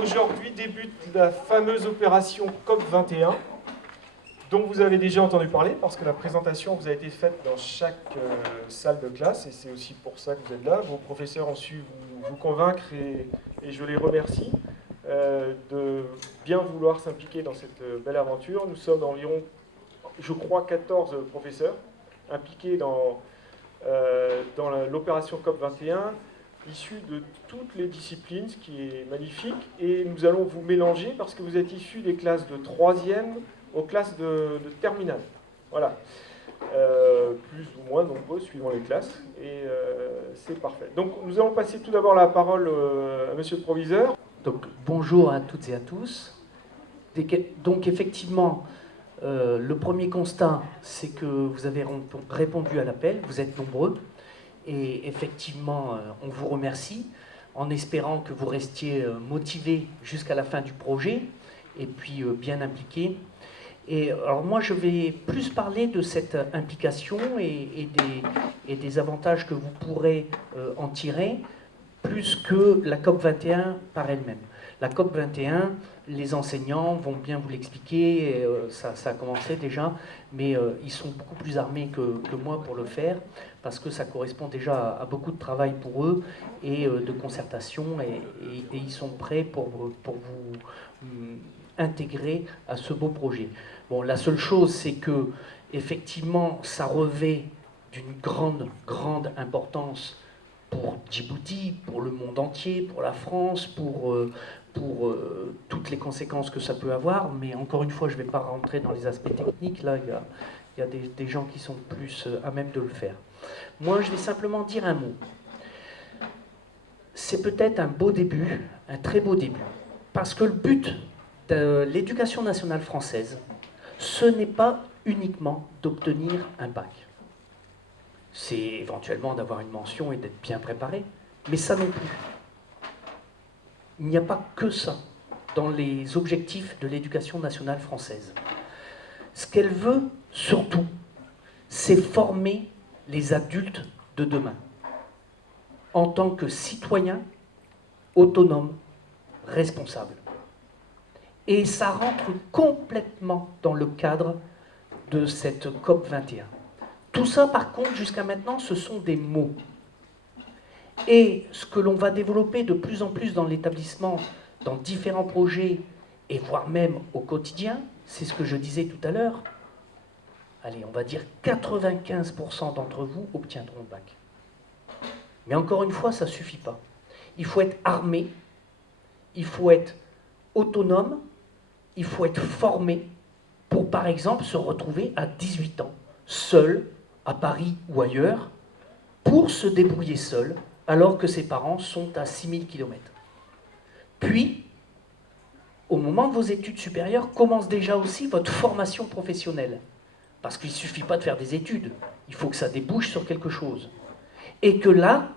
Aujourd'hui débute la fameuse opération COP21, dont vous avez déjà entendu parler, parce que la présentation vous a été faite dans chaque salle de classe, et c'est aussi pour ça que vous êtes là. Vos professeurs ont su vous convaincre, et je les remercie de bien vouloir s'impliquer dans cette belle aventure. Nous sommes environ, je crois, 14 professeurs impliqués dans l'opération COP21, issus de toutes les disciplines, ce qui est magnifique. Et nous allons vous mélanger parce que vous êtes issus des classes de 3e aux classes de terminale. Voilà. Plus ou moins nombreux suivant les classes. Et c'est parfait. Donc nous allons passer tout d'abord la parole à monsieur le proviseur. Donc bonjour à toutes et à tous. Donc effectivement, le premier constat, c'est que vous avez répondu à l'appel, vous êtes nombreux. Et effectivement, on vous remercie en espérant que vous restiez motivés jusqu'à la fin du projet et puis bien impliqués. Et alors moi, je vais plus parler de cette implication et des avantages que vous pourrez en tirer, plus que la COP21 par elle-même. La COP21, les enseignants vont bien vous l'expliquer, ça a commencé déjà, mais ils sont beaucoup plus armés que moi pour le faire, parce que ça correspond déjà à beaucoup de travail pour eux et de concertation, et ils sont prêts pour vous intégrer à ce beau projet. Bon, la seule chose, c'est que effectivement, ça revêt d'une grande importance pour Djibouti, pour le monde entier, pour la France, pour toutes les conséquences que ça peut avoir. Mais encore une fois, je ne vais pas rentrer dans les aspects techniques. Là, il y a des gens qui sont plus à même de le faire. Moi, je vais simplement dire un mot. C'est peut-être un beau début, un très beau début. Parce que le but de l'éducation nationale française, ce n'est pas uniquement d'obtenir un bac. C'est éventuellement d'avoir une mention et d'être bien préparé. Mais ça non plus. Il n'y a pas que ça dans les objectifs de l'éducation nationale française. Ce qu'elle veut, surtout, c'est former les adultes de demain en tant que citoyens autonomes, responsables. Et ça rentre complètement dans le cadre de cette COP21. Tout ça, par contre, jusqu'à maintenant, ce sont des mots. Et ce que l'on va développer de plus en plus dans l'établissement, dans différents projets, et voire même au quotidien, c'est ce que je disais tout à l'heure, allez, on va dire 95% d'entre vous obtiendront le bac. Mais encore une fois, ça ne suffit pas. Il faut être armé, il faut être autonome, il faut être formé pour, par exemple, se retrouver à 18 ans, seul, à Paris ou ailleurs, pour se débrouiller seul, alors que ses parents sont à 6000 km. Puis, au moment de vos études supérieures, commence déjà aussi votre formation professionnelle. Parce qu'il ne suffit pas de faire des études, il faut que ça débouche sur quelque chose. Et que là,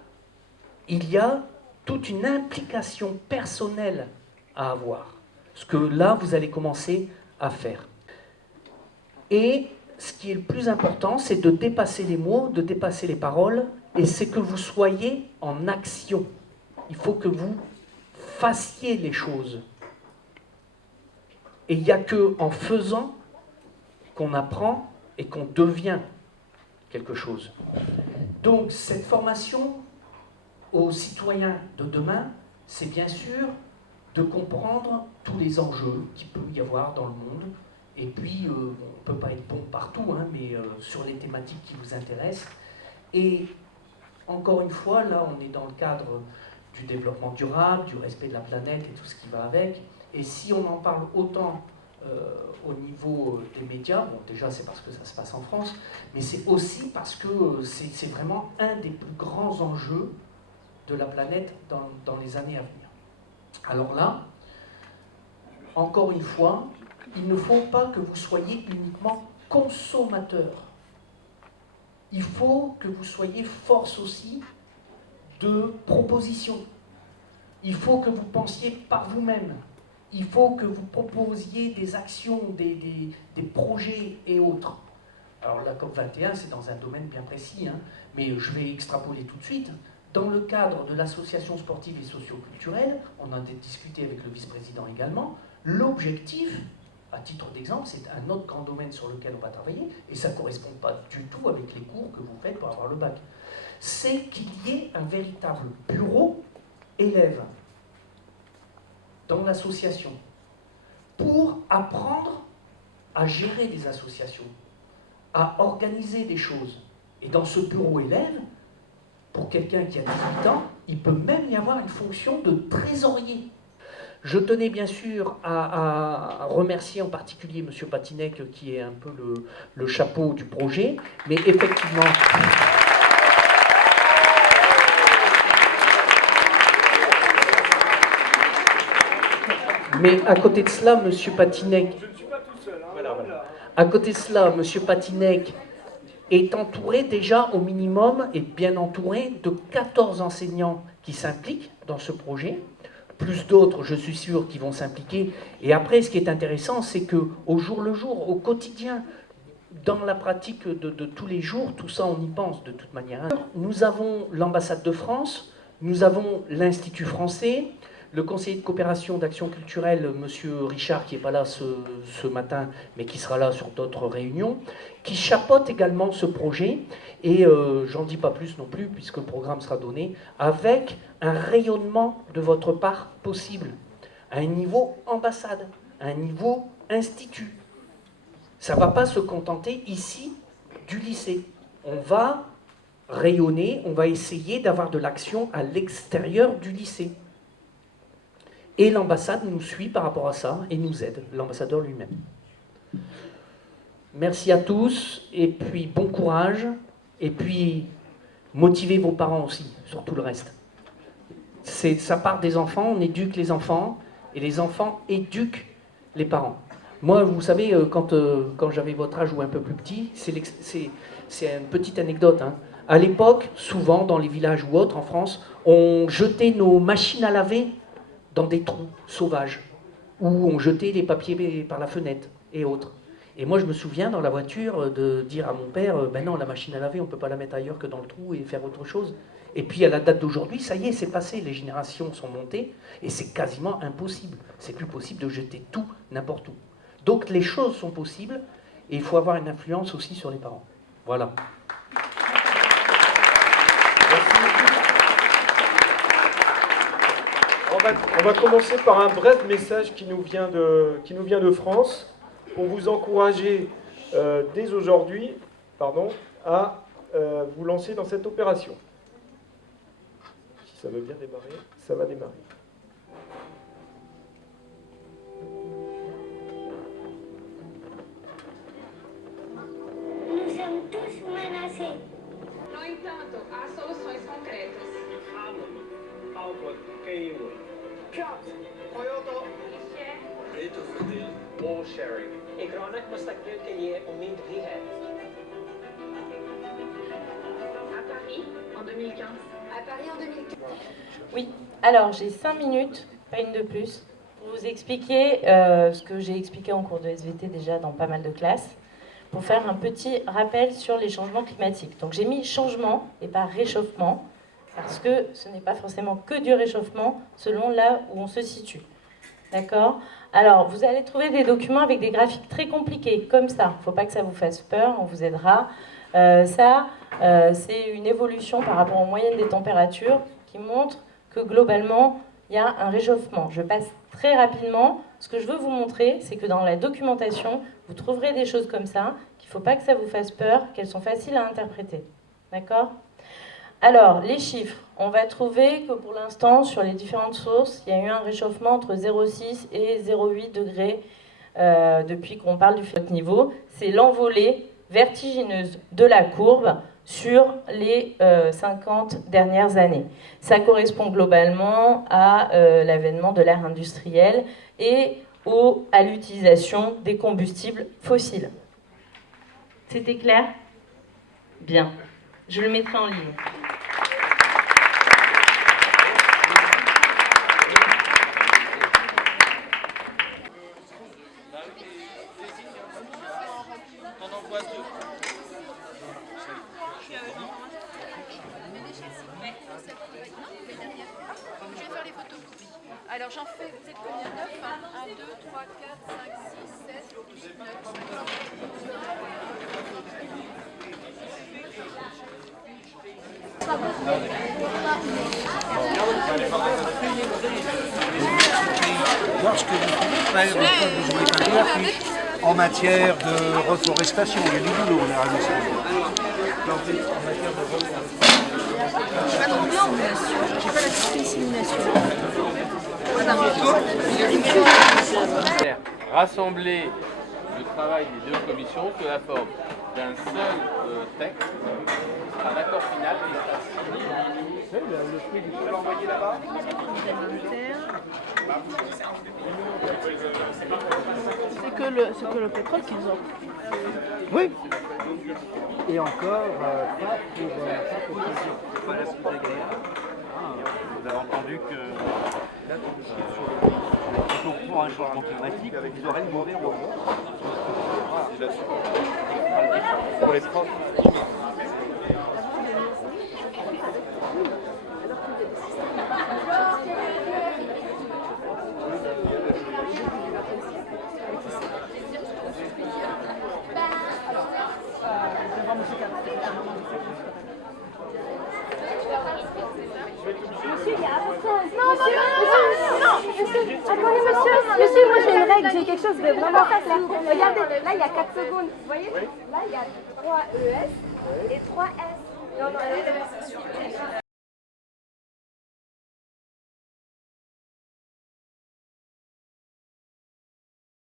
il y a toute une implication personnelle à avoir. Ce que là, vous allez commencer à faire. Et ce qui est le plus important, c'est de dépasser les mots, de dépasser les paroles, et c'est que vous soyez en action. Il faut que vous fassiez les choses. Et il n'y a qu'en faisant qu'on apprend et qu'on devient quelque chose. Donc cette formation aux citoyens de demain, c'est bien sûr de comprendre tous les enjeux qu'il peut y avoir dans le monde. Et puis, on ne peut pas être bon partout, hein, mais sur les thématiques qui vous intéressent. Et encore une fois, là, on est dans le cadre du développement durable, du respect de la planète et tout ce qui va avec. Et si on en parle autant au niveau des médias, bon, déjà c'est parce que ça se passe en France, mais c'est aussi parce que c'est vraiment un des plus grands enjeux de la planète dans les années à venir. Alors là, encore une fois, il ne faut pas que vous soyez uniquement consommateur. Il faut que vous soyez force aussi de proposition. Il faut que vous pensiez par vous-même. Il faut que vous proposiez des actions, des projets et autres. Alors la COP21, c'est dans un domaine bien précis, hein, mais je vais extrapoler tout de suite. Dans le cadre de l'association sportive et socio-culturelle, on en a discuté avec le vice-président également, l'objectif, à titre d'exemple, c'est un autre grand domaine sur lequel on va travailler, et ça ne correspond pas du tout avec les cours que vous faites pour avoir le bac, c'est qu'il y ait un véritable bureau élève dans l'association pour apprendre à gérer des associations, à organiser des choses. Et dans ce bureau élève, pour quelqu'un qui a 18 ans, il peut même y avoir une fonction de trésorier. Je tenais bien sûr à remercier en particulier M. Patinec, qui est un peu le chapeau du projet, mais effectivement... Mais à côté de cela, M. Patinec... Je ne suis pas tout seul. Hein. Voilà. À côté de cela, M. Patinec est entouré déjà au minimum, et bien entouré, de 14 enseignants qui s'impliquent dans ce projet, plus d'autres, je suis sûr, qui vont s'impliquer. Et après, ce qui est intéressant, c'est qu'au jour le jour, au quotidien, dans la pratique de tous les jours, tout ça, on y pense de toute manière. Nous avons l'ambassade de France, nous avons l'Institut français, le conseiller de coopération d'action culturelle, M. Richard, qui n'est pas là ce matin, mais qui sera là sur d'autres réunions, qui chapeaute également ce projet, et j'en dis pas plus non plus, puisque le programme sera donné, avec un rayonnement de votre part possible, à un niveau ambassade, à un niveau institut. Ça ne va pas se contenter ici du lycée. On va rayonner, on va essayer d'avoir de l'action à l'extérieur du lycée. Et l'ambassade nous suit par rapport à ça et nous aide, l'ambassadeur lui-même. Merci à tous, et puis bon courage, et puis motivez vos parents aussi, sur tout le reste. Ça part des enfants, on éduque les enfants, et les enfants éduquent les parents. Moi, vous savez, quand j'avais votre âge ou un peu plus petit, c'est une petite anecdote. Hein. À l'époque, souvent, dans les villages ou autres en France, on jetait nos machines à laver dans des trous sauvages, où on jetait les papiers par la fenêtre et autres. Et moi, je me souviens dans la voiture de dire à mon père, ben non, la machine à laver, on ne peut pas la mettre ailleurs que dans le trou et faire autre chose. Et puis à la date d'aujourd'hui, ça y est, c'est passé, les générations sont montées, et c'est quasiment impossible. C'est plus possible de jeter tout n'importe où. Donc les choses sont possibles, et il faut avoir une influence aussi sur les parents. Voilà. On va commencer par un bref message qui nous vient de France, pour vous encourager dès aujourd'hui à vous lancer dans cette opération. Si ça veut bien démarrer, ça va démarrer. Nous sommes tous menacés. No entanto, há soluções concretas. Outlook, Keywood. Jobs. Toyota. Wall sharing. Ik Ronak Mustakbir Keye Omid Rihet. À Paris, en 2015. À Paris en 2015. Oui, alors j'ai 5 minutes, pas une de plus, pour vous expliquer ce que j'ai expliqué en cours de SVT déjà dans pas mal de classes, pour faire un petit rappel sur les changements climatiques. Donc j'ai mis changement et pas réchauffement, parce que ce n'est pas forcément que du réchauffement selon là où on se situe. D'accord ? Alors, vous allez trouver des documents avec des graphiques très compliqués, comme ça. Il ne faut pas que ça vous fasse peur, on vous aidera. C'est une évolution par rapport aux moyennes des températures qui montre que globalement, il y a un réchauffement. Je passe très rapidement. Ce que je veux vous montrer, c'est que dans la documentation, vous trouverez des choses comme ça, qu'il ne faut pas que ça vous fasse peur, qu'elles sont faciles à interpréter. D'accord ? Alors, les chiffres. On va trouver que pour l'instant, sur les différentes sources, il y a eu un réchauffement entre 0,6 et 0,8 degrés depuis qu'on parle du niveau. C'est l'envolée vertigineuse de la courbe sur les 50 dernières années. Ça correspond globalement à l'avènement de l'ère industrielle et à l'utilisation des combustibles fossiles. C'était clair ? Bien. Je le mettrai en ligne. Alors j'en fais, vous êtes combien? 9 1, 2, 3, 4, 5, 6, 7, 8, 9. Voir ce que vous pouvez faire en matière de reforestation. Il y a du boulot, on est ravis. Je fais pas de reforestation, je fais pas la dissémination. Rassembler le travail des deux commissions sous la forme d'un seul texte, un accord final qui sera signé. Le fruit du sol envoyé là-bas. C'est que le pétrole qu'ils ont. Oui. Et encore, pas pour plaisir. Pas la plus agréable. Vous avez entendu que là, pour un changement climatique, vous aurez le mauvais rôle. Pour les profs. Monsieur, il y a à peu près attendez, monsieur, moi j'ai une règle, j'ai quelque chose de vraiment facile. Regardez, là il y a 4 secondes, vous voyez? Là il y a 3 ES et 3 S. Non, non,